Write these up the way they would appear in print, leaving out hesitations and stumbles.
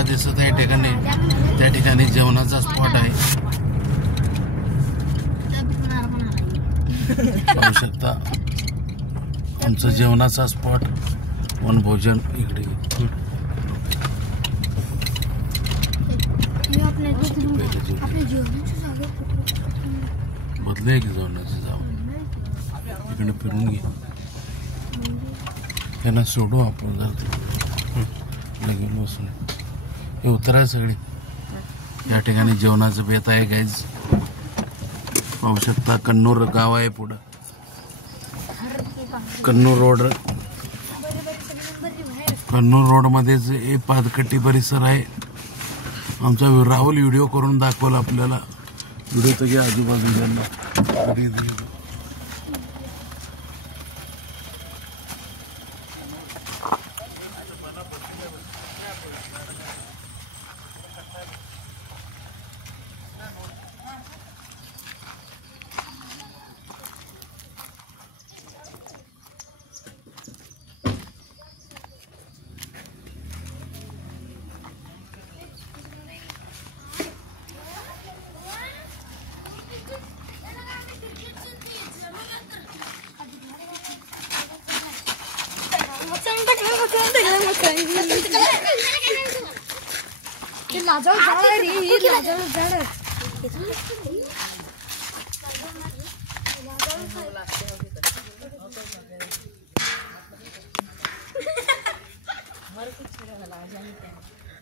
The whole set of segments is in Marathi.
झेंडा दिसत आहे ठिकाणी, त्या ठिकाणी जेवणाचा स्पॉट आहे. पाहू शकता आमचं जेवणाचा स्पॉट वनभोजन इकडे. बदले की जेवणाची जाऊ इकडे फिरून घे. त्यांना सोडू आपण जर लगेच बसून हे उतराय सगळी. या ठिकाणी जेवणाचं बेत आहे गाईज. पाहू शकता कन्नूर गाव आहे पुढं. कन्नूर रोडमध्येच हे पादकट्टी परिसर आहे. आमचा राहुल व्हिडिओ करून दाखवला आपल्याला. व्हिडिओ तर घ्या आजूबाजूला.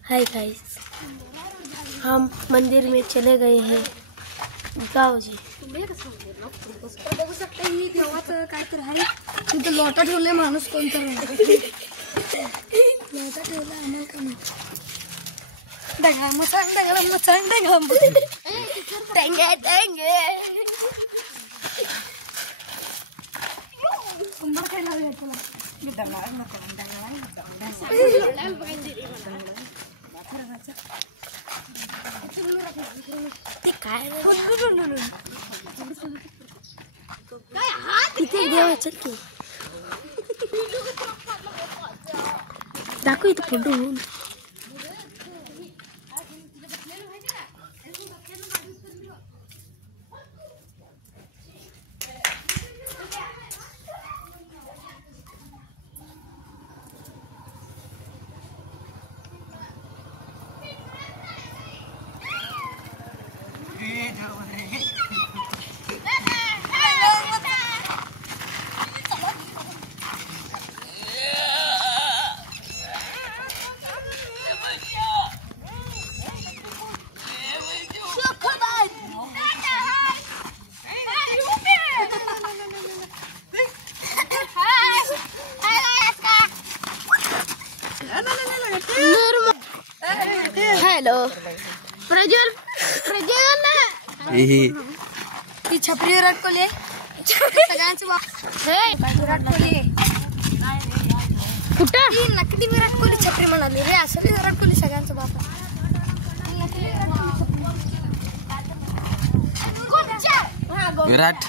हाय गाइस, हम मंदिर में चले गए हैं. गाव जी बघू शकता ही देवाचं काय तर आहे. तिथं लोटा ठेवले माणूस कोणता लोटा ठेवला आम्हाला का नाही. दगा मचांग कुंभार काय लावले तुला ते काय इथे देवाचं की दाखव इथं फोटो. हॅलो प्रज्वल ती छपरी विराट कोहली सगळ्यांचं विराट कोहली कुठं ती नकली विराट कोहली छपरी म्हणाली रे. असं विराट कोहली सगळ्यांचं बाप. विराट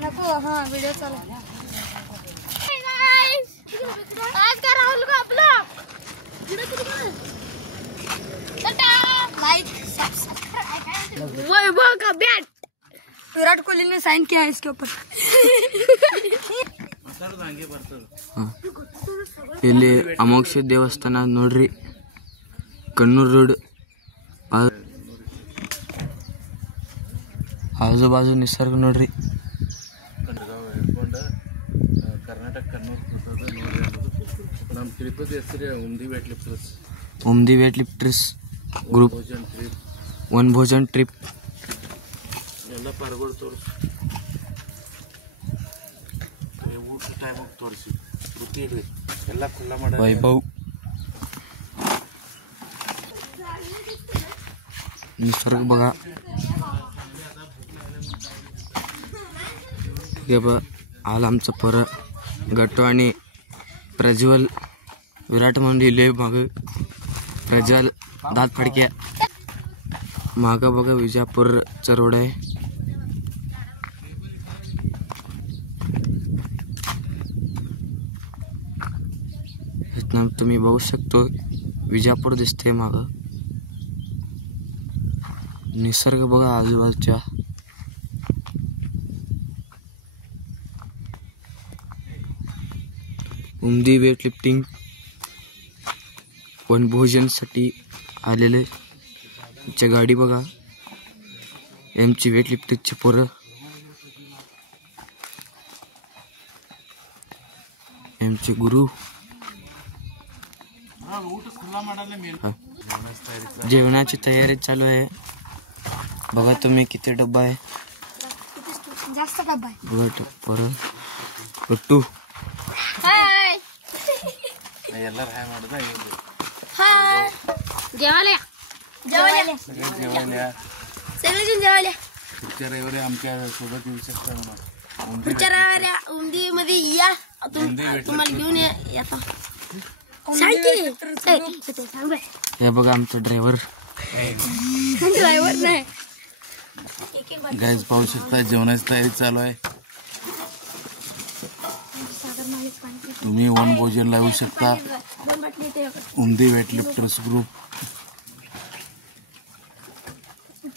नको. हा व्हिडिओ चालू. आज का राहुल को आपला वैभव का बैट विराट कोहली ने साइन किया है इसके ऊपर. ಇಲ್ಲಿ ಅಮೋಕ್ಷ ದೇವಸ್ಥಾನ ನೋಡ್ರಿ, ಕಣ್ಣೂರು ರೋಡ್. ಆಜು ಬಾಜು ನಿಸರ್ಗ ನೋಡ್ರಿ. ಕರ್ನಾಟಕ ಕನ್ನೂರ್ ನಮ್ಮ ತಿರುಪತಿ ಹೆಸರೇ ಉಮ್ದಿ ವೇಟ್ ಲಿಫ್ಟರ್ಸ್ ಗ್ರೂಪ್ ವನಭೋಜನ್ ಟ್ರಿಪ್ ಎಲ್ಲ ಪಾರ್ಗಳು ತೋರಿಸಿ ಊಟ ಟೈಮಿಗೆ ತೋರಿಸಿ ಗೊತ್ತಿಡ್ರಿ ಎಲ್ಲ ಖುಲ್ಲ ಮಾಡಿ. ವೈಭವ್ निसर्ग बघा. हे बघ आला आमचं पोरं गट्टू आणि प्रज्वल. विराट म्हणून लिहिले माग प्रज्वल दात फडक्या. मागं बघा विजापूरचं रोड आहे. ना तुम्ही बघू शकतो विजापूर दिसते माग. निसर्ग बघा आजूबाजूच्या. उमदी वेट लिफ्टिंग वनभोजनसाठी आलेले च्या गाडी बघा. यांची वेट लिफ्टिंगची पोरं. यांचे गुरु. जेवणाची तयारी चालू आहे. बघा तुम्ही किती डब्बा आहे. जास्त डब्बा आहे. बघा पोरं. गट्टू. हाय हाय जेवायला जेवायला सगळेजण जेवायला. पुढच्या रविवारी आमच्या सोबत येऊ शकता म्हणा. पुढच्या रविवारी उमदी मध्ये या. तुम्हाला घेऊन येतो. सांग हे बघा आमचा ड्रायव्हर. ड्रायव्हर नाही. गाईज पाहू शकता जेवणाची तयारी चालू आहे. तुम्ही वनभोजनला येऊ शकता. Umadi weight lifters group.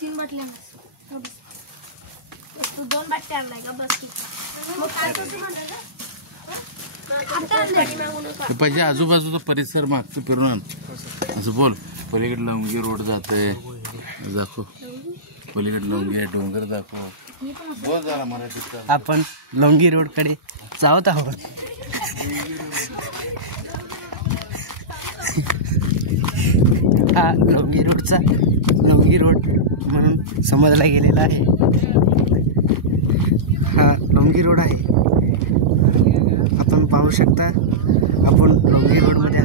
3 बाटल्या. तू 2 बाटल्या आणलाय का? बस की. पाहिजे आजूबाजूचा परिसर मागचं फिरून आण. असं बोल. पलीकडे लवंगी रोड जाते दाखव. पलीकडे लवंगी आहे डोंगर दाखव. बोल जरा मराठीत. आपण लवंगी रोड कडे जात आहोत. हा लवंगी रोड म्हणून समजला गेलेला आहे. हा लवंगी रोड आहे. आपण पाहू शकता. आपण लवंगी रोड मध्ये